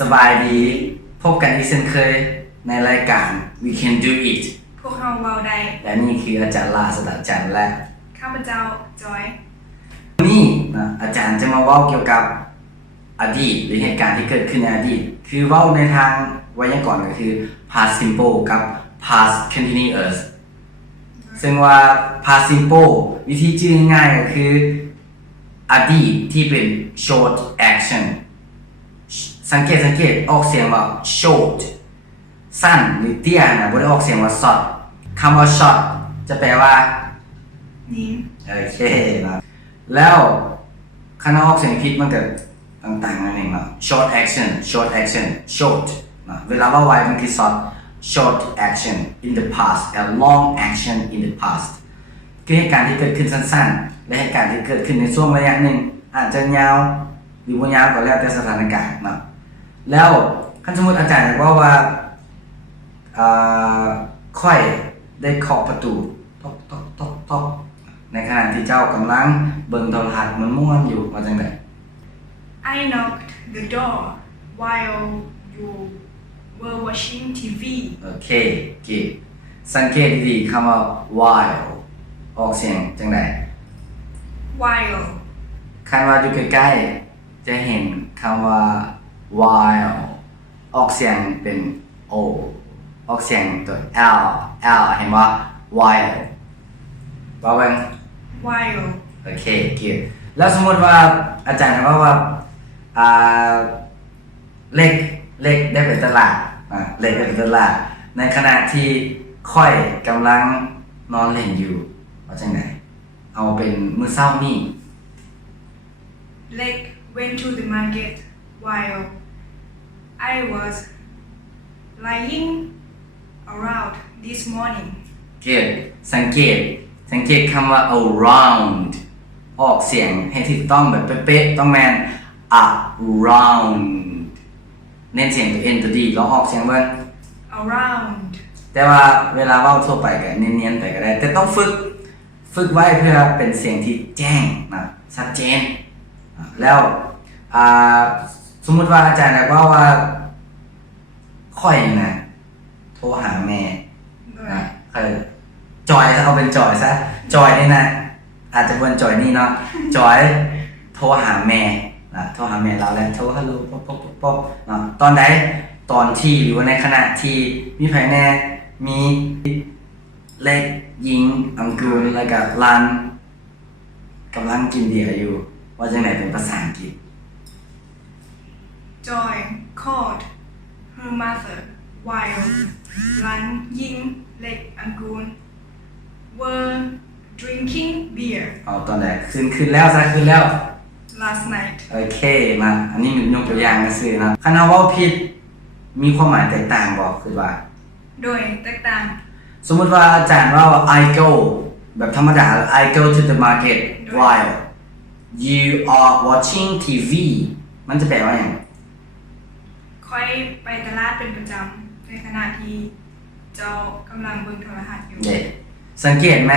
สบายดีพบกันอีกเช่นเคยในรายการ We Can Do It พวกเราเว้าได้และนี่คืออาจารย์ลาสตราจารย์และ ข้าพเจ้าจอย วันนี้นะอาจารย์จะมาเว้าเกี่ยวกับอดีตหรือเหตุการณ์ที่เกิดขึ้นในอดีตคือเว้าในทางไวยากรณ์ก็คือ past simple กับ past continuous ซึ่งว่า past simple วิธีชื่อง่ายๆก็คืออดีตที่เป็น short action สังเกตออกเสียงว่า short สั้นหรือเตี้ยนะบ่ได้ออกเสียงว่า short คำว่า short จะแปลว่า นิ้ง โอเคนะแล้วคณะออกเสียงผิดมันเกิดต่างๆนั่นเองนะ short action short นะเวลาว่าไวมันคือ short action in the past and long action in the past คือเหตุการณ์ที่เกิดขึ้นสั้นๆและเหตุการณ์ที่เกิดขึ้นในช่วงระยะหนึ่งอาจจะยาวหรือว่ายาวก็แล้วแต่สถานการณ์นะแล้วคันสมมุติอาจารย์บอกว่าค่อยได้เคาะประตูต๊อกในขณะที่เจ้ากำลังเบิ่งโทรทัศน์มันม่วนอยู่ว่าจังได๋ I knocked the door while you were watching TV โอเคเก็บสังเกตดีๆคำว่า while ออกเสียงจังได๋ while คันว่าอยู่ใกล้ๆจะเห็นคำว่า while ออกเสียงเป็น o ออกเสียงตัว l เห็นว่า while ว่าเป็น while โอเคเก็บแล้วสมมติว่าอาจารย์ว่าเลขได้เป็นตลาดเลขได้เป็นตลาดในขณะที่ค่อยกำลังนอนเล่นอยู่ว่าจังได๋เอาเป็นมื้อเช้านี้ Leg went to the market while I was lying around this morning เก็บสังเกตคำว่า around ออกเสียงให้ถูกต้องแบบเป๊ะๆต้องแม่น around เน้นเสียงตัว n ตัว d แล้วออกเสียงเบิ่ง around แต่ว่าเวลาเว้าทั่วไปก็เนียนๆไปก็ได้แต่ต้องฝึกไว้เพื่อเป็นเสียงที่แจ้งนะชัดเจนแล้วสมมุติว่าอาจารย์บอกว่าค่อยนะโทรหาแม่นะจอยเอาเป็นจอยซะจอยนี่นะอาจจะเป็นจอยนี่เนาะจอยโทรหาแม่นะโทรหาแม่เราแล้วโทรฮัลโหลป๊อปเนาะตอนใดตอนที่หรือว่าในขณะที่มีไผแน่มีเล็กหญิงอังกูลแล้วก็ลันกำลังกินเบียร์อยู่ว่าจังไหนเป็นภาษาอังกฤษ Joy called her mother while Lan Ying Leg and Goon were drinking beer เอาตอนไหนคืนแล้ว last night โอเคมาอันนี้ยกตัวอย่างก็คือนะคณะว่าผิดมีความหมายแตกต่างบอกคือว่า โดยแตกต่าง สมมุติว่าอาจารย์ว่า I go แบบธรรมดา I go to the market while you are watching TV มันจะแปลว่าอย่าง ค่อยไปตลาดเป็นประจำในขณะที่เจ้ากำลังเบิ่งโทรทัศน์อยู่ เด็ดสังเกตไหม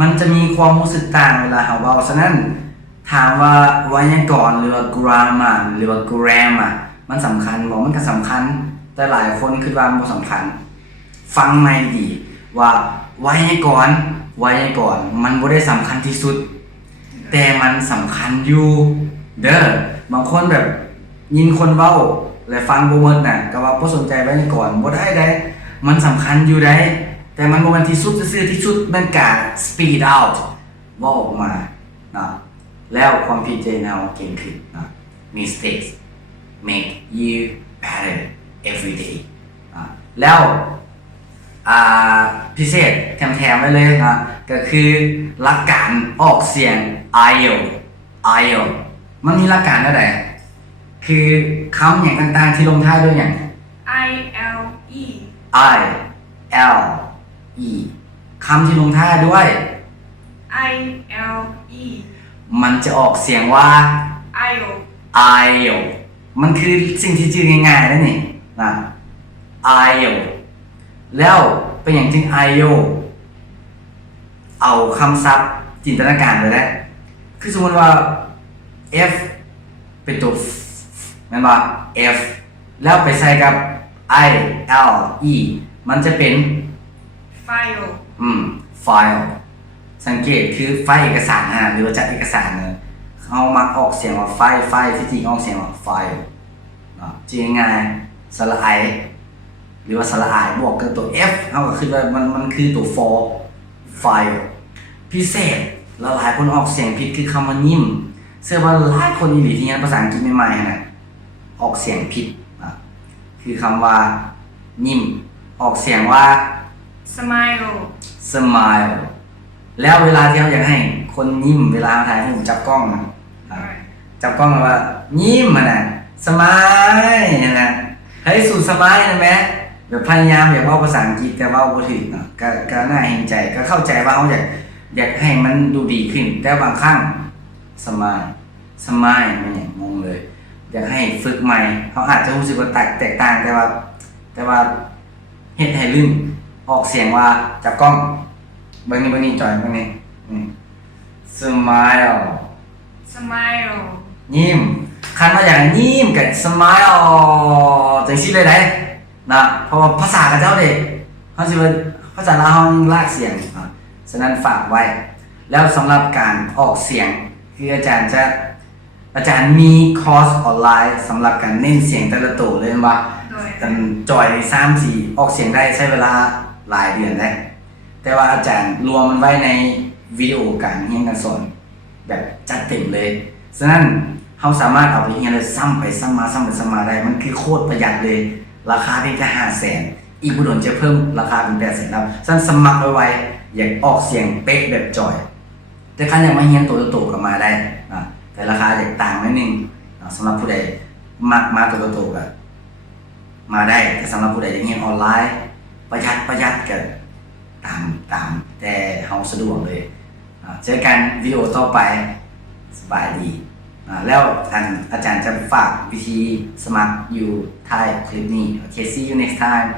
มันจะมีความรู้สึกต่างเวลาเราเว้าฉะนั้นถามว่าไวยากรณ์หรือว่า grammar หรือว่า grammar มันสำคัญบอกมันก็สำคัญแต่หลายคนคิดว่ามันบ่สำคัญฟังใหม่ดีว่าไวยากรณ์มันบ่ได้สำคัญที่สุดแต่มันสำคัญอยู่เด้อบางคนแบบยินคนเว้าและฟังบ่หมดน่ะก็ว่าบ่สนใจไวยากรณ์บ่ได้มันสำคัญอยู่ได้แต่มันบ่แม่นที่สุดซื่อๆที่สุดมันการ speed out เว้าออกมานะแล้วความผิดใจเราเก่งขึ้นนะ mistakes make you better every day แล้วพิเศษแถมไว้เลยนะก็คือหลักการออกเสียง IL มันมีหลักการเท่าไหร่คือคำอย่างต่างๆที่ลงท้ายด้วยอย่าง I L E I L E คำที่ลงท้ายด้วย I L E มันจะออกเสียงว่า IO มันคือสิ่งที่ชื่อง่ายๆนั่นนี่นะ IO แล้วเป็นอย่างจริง IO เอาคำศัพท์จินตนาการไปแล้วคือสมมติว่า F เป็นตัว นั่นว่า F แล้วไปใส่กับ I L E มันจะเป็น file ไฟล์สังเกตคือไฟล์เอกสารหรือว่าจัดเอกสารเนี่ยเขามักออกเสียงว่าไฟล์ที่จริงออกเสียงว่าไฟล์จริงง่ายสระไอหรือว่าสระไอบวกกับตัว F เขาก็คือว่ามันคือตัว for ไฟล์พิเศษแล้วหลายคนออกเสียงผิดคือคำว่านิ่มเชื่อว่าหลายคนอีหลีที่เรียนภาษาอังกฤษใหม่ๆนะออกเสียงผิดคือคำว่านิ่มออกเสียงว่า smile smile แล้วเวลาที่เราอยากให้คนยิ้มเวลาถ่ายรูปจับกล้องนะจับกล้องว่ายิ้มมันน่ะ smile นะเฮ้ยสู่ smile นะแม่แบบพยายามอยากว่าภาษาอังกฤษแต่ว่าบ่ถึงเนาะก็น่าเห็นใจก็เข้าใจว่าเขาอยากให้มันดูดีขึ้นแต่บางครั้ง smile มันอย่างงงเลยอยากให้ฝึกใหม่เขาอาจจะรู้สึกว่าแตกต่างแต่ว่าเฮ็ดให้ลืมออกเสียงว่าจับกล้องเบิ่งนี่จอยเบิ่งนี่ smile smile ยิ้มคันว่าอย่างยิ้มกับ smile จังซี่เลยได้นะเพราะว่าภาษากับเจ้าเด็กเขาสิว่าภาษาลาวลากเสียงฉะนั้นฝากไว้ แล้วสำหรับการออกเสียงคืออาจารย์มีคอร์สออนไลน์สำหรับการเน้นเสียงแต่ละตัวเลยว่าจอย3-4ออกเสียงได้ใช้เวลาหลายเดือนได้แต่ว่าอาจารย์รวมมันไว้ในวิดีโอการเรียนการสอนแบบจัดเต็มเลยฉะนั้นเราสามารถเอาไปเรียนเลยซ้ำไปซ้ำมาได้มันคือโคตรประหยัดเลยราคาเพียงแค่500,000อีกบุดนจะเพิ่มราคาเป็น800,000แล้วฉะนั้นสมัครไว้อยากออกเสียงเป๊ะแบบจอยแต่คันอยากมาเรียนตัวก็มาได้แต่ราคาจะต่างนิดนึงสำหรับผู้ใดมาตัวก็มาได้แต่สำหรับผู้ใดอยากเรียนออนไลน์ประหยัดกันตามแต่เฮาสะดวกเลยเจอกันวิดีโอต่อไปสบายดีแล้วอาจารย์จะฝากวิธีสมัครอยู่ท้ายคลิปนี้โอเค see you next time